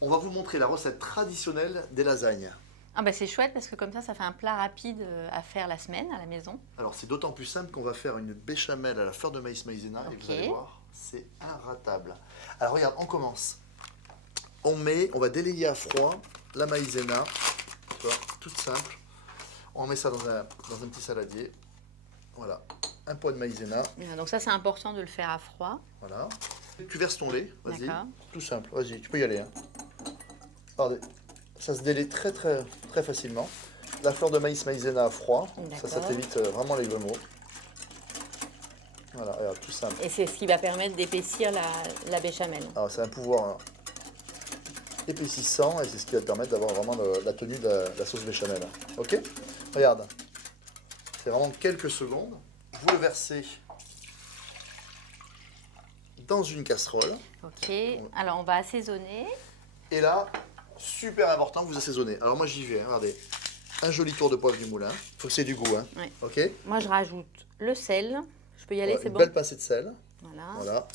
on va vous montrer la recette traditionnelle des lasagnes. Ah bah c'est chouette parce que comme ça fait un plat rapide à faire la semaine à la maison. Alors c'est d'autant plus simple qu'on va faire une béchamel à la fleur de maïs maïzena et vous allez voir, c'est inratable. Alors regarde, on commence. On va délayer à froid la maïzena, tu vois, toute simple. On met ça dans un petit saladier. Voilà, un pot de maïzena. Donc ça c'est important de le faire à froid. Voilà. Tu verses ton lait, vas-y. D'accord. Tout simple, vas-y, tu peux y aller. Hein. Regardez, ça se délaie très facilement. La fleur de maïs maïzena à froid, ça t'évite vraiment les grumeaux. Voilà, regarde, tout simple. Et c'est ce qui va permettre d'épaissir la béchamel. Alors c'est un pouvoir épaississant et c'est ce qui va te permettre d'avoir vraiment la tenue de la sauce béchamel. Ok? Regarde, c'est vraiment quelques secondes. Vous le versez dans une casserole. Ok, alors on va assaisonner. Et là, super important, vous assaisonnez. Alors moi j'y vais, hein, regardez. Un joli tour de poivre du moulin. Il faut que c'est du goût, hein. Oui. Ok? Moi je rajoute le sel. Je peux y aller, Voilà, c'est une bon? belle pincée de sel. Voilà.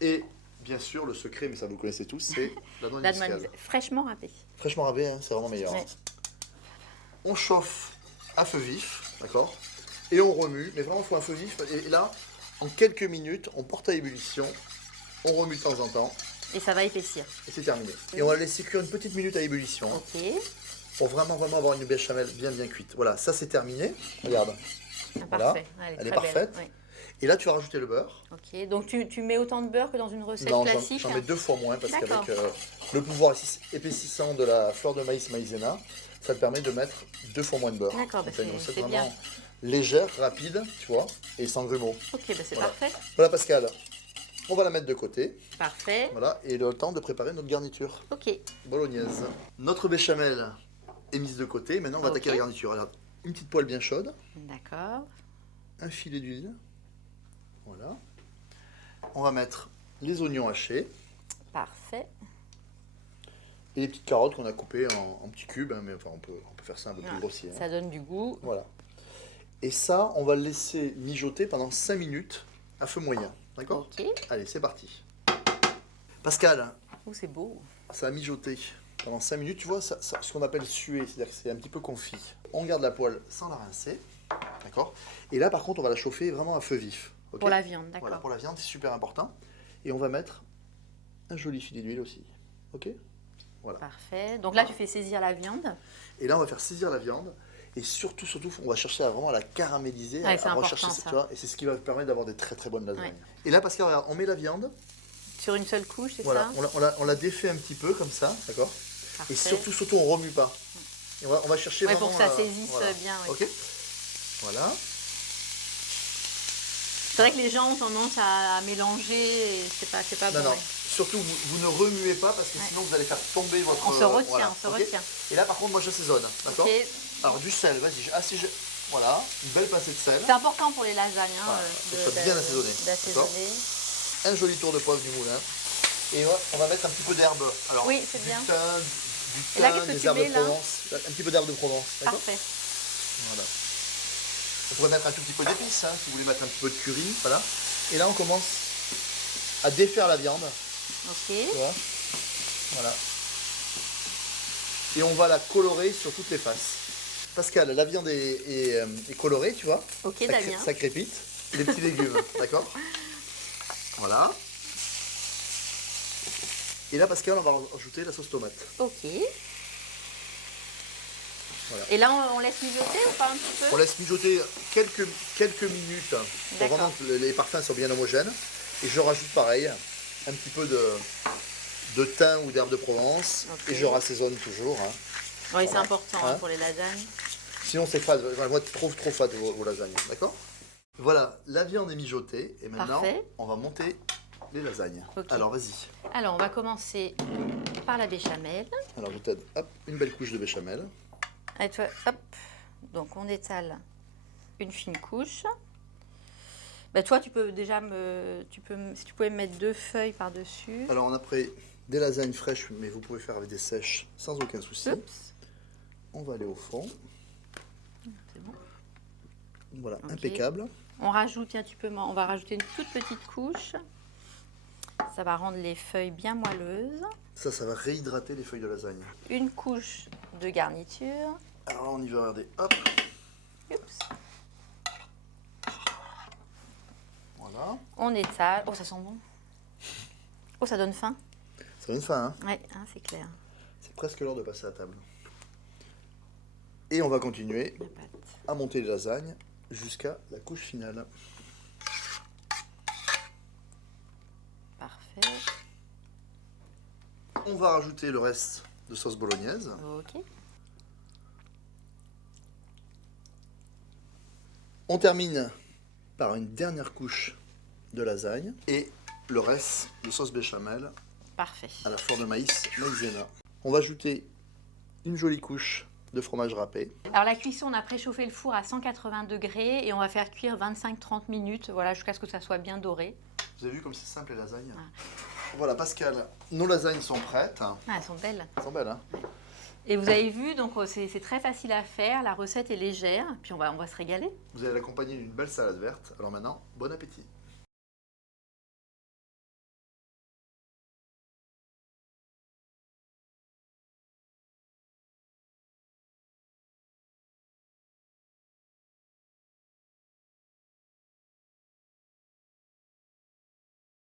Et bien sûr, le secret, mais ça vous le connaissez tous, c'est la noix muscade. Fraîchement râpée. Fraîchement râpée, hein, c'est vraiment meilleur. Ouais. On chauffe à feu vif, d'accord? Et on remue, mais vraiment il faut un feu vif. Et là, en quelques minutes, on porte à ébullition, on remue de temps en temps. Et ça va épaissir. Et c'est terminé. Et on va laisser cuire une petite minute à ébullition. Ok. Pour vraiment avoir une béchamel bien cuite. Voilà, ça c'est terminé. Regarde. Voilà. Parfait. Elle est parfaite. Ouais. Et là, tu vas rajouter le beurre. Ok, donc tu mets autant de beurre que dans une recette classique? J'en mets 2 fois moins parce qu'avec le pouvoir épaississant de la fleur de maïs maïzena, ça te permet de mettre 2 fois moins de beurre. D'accord, c'est une recette bien. vraiment légère, rapide, tu vois, et sans grumeaux. Ok, c'est parfait. Voilà Pascal, on va la mettre de côté. Parfait. Voilà, et le temps de préparer notre garniture. Ok. Bolognaise. Notre béchamel est mise de côté. Maintenant, on va attaquer la garniture. Regarde, une petite poêle bien chaude. D'accord. Un filet d'huile. Voilà. On va mettre les oignons hachés. Parfait. Et les petites carottes qu'on a coupées en petits cubes. Hein, mais enfin, on peut faire ça un peu plus grossier. Ça donne du goût. Voilà. Et ça, on va le laisser mijoter pendant 5 minutes à feu moyen. D'accord? Ok. Allez, c'est parti. Pascal. Oh, c'est beau. Ça a mijoté pendant 5 minutes. Tu vois, ce qu'on appelle suer, c'est-à-dire que c'est un petit peu confit. On garde la poêle sans la rincer. D'accord? Et là, par contre, on va la chauffer vraiment à feu vif. Okay? Pour la viande, d'accord. Voilà, pour la viande, c'est super important. Et on va mettre un joli filet d'huile aussi. Ok? Voilà. Parfait. Donc là, tu fais saisir la viande. Et là, on va faire saisir la viande. Et surtout, on va chercher vraiment à la caraméliser. Ouais, c'est important, rechercher, ça. Tu vois, et c'est ce qui va permettre d'avoir des très bonnes lasagnes. Ouais. Et là, Pascal, regarde, on met la viande. Sur une seule couche, c'est ça? Voilà, on la défait un petit peu comme ça, d'accord? Et surtout, on remue pas. Et on va chercher vraiment... pour que ça saisisse bien. Ouais. Ok? Voilà. C'est vrai que les gens ont tendance à mélanger et c'est pas bon. Non. Ouais. Surtout, vous ne remuez pas parce que sinon vous allez faire tomber votre... On se retient, on se retient. Et là, par contre, moi, j'assaisonne, d'accord? Okay. Alors, du sel, vas-y. Voilà, une belle pincée de sel. C'est important pour les lasagnes, bien assaisonné. D'assaisonner. Un joli tour de poivre du moulin. Et on va mettre un petit peu d'herbe. Alors, oui, c'est bien. Du thym, des herbes de Provence. Un petit peu d'herbe de Provence, d'accord? Parfait. Voilà. On pourrait mettre un tout petit peu d'épices, hein, si vous voulez mettre un petit peu de curry, voilà. Et là, on commence à défaire la viande. Ok. Tu vois? Voilà. Et on va la colorer sur toutes les faces. Pascal, la viande est colorée, tu vois? Ok, Damien. Ça crépite. Les petits légumes, d'accord? Voilà. Et là, Pascal, on va rajouter la sauce tomate. Ok. Voilà. Et là, on laisse mijoter ou pas un petit peu? On laisse mijoter quelques minutes pour vraiment que les parfums soient bien homogènes. Et je rajoute pareil, un petit peu de thym ou d'herbe de Provence. Et je rassaisonne toujours. Hein. Oui, c'est important pour les lasagnes. Sinon, c'est fade. Moi, trop fade vos lasagnes. D'accord? Voilà, la viande est mijotée. Et maintenant, on va monter les lasagnes. Okay. Alors, vas-y. Alors, on va commencer par la béchamel. Alors, je t'aide. Hop, une belle couche de béchamel. Et toi, hop. Donc, on étale une fine couche. Bah, toi, tu peux déjà si tu pouvais me mettre 2 feuilles par-dessus. Alors, on a pris des lasagnes fraîches, mais vous pouvez faire avec des sèches sans aucun souci. Oups. On va aller au fond. C'est bon. Voilà, impeccable. On rajoute, on va rajouter une toute petite couche. Ça va rendre les feuilles bien moelleuses. Ça va réhydrater les feuilles de lasagne. Une couche de garniture. Alors là, on y va, regardez, hop. Oups. Voilà. On étale. Oh, ça sent bon. Oh, ça donne faim. Ça donne faim, hein? Ouais, hein, c'est clair. C'est presque l'heure de passer à table. Et on va continuer La pâte. à monter les lasagnes jusqu'à la couche finale. Parfait. On va rajouter le reste de sauce bolognaise. Ok. On termine par une dernière couche de lasagne et le reste de sauce béchamel Parfait. à la fleur de maïs maïzena. On va ajouter une jolie couche de fromage râpé. Alors la cuisson, on a préchauffé le four à 180 degrés et on va faire cuire 25-30 minutes, voilà, jusqu'à ce que ça soit bien doré. Vous avez vu comme c'est simple les lasagnes? Voilà Pascal, nos lasagnes sont prêtes. Ah, elles sont belles. Elles sont belles, hein? Et vous avez vu, donc c'est très facile à faire, la recette est légère, puis on va se régaler. Vous allez l'accompagner d'une belle salade verte. Alors maintenant, bon appétit!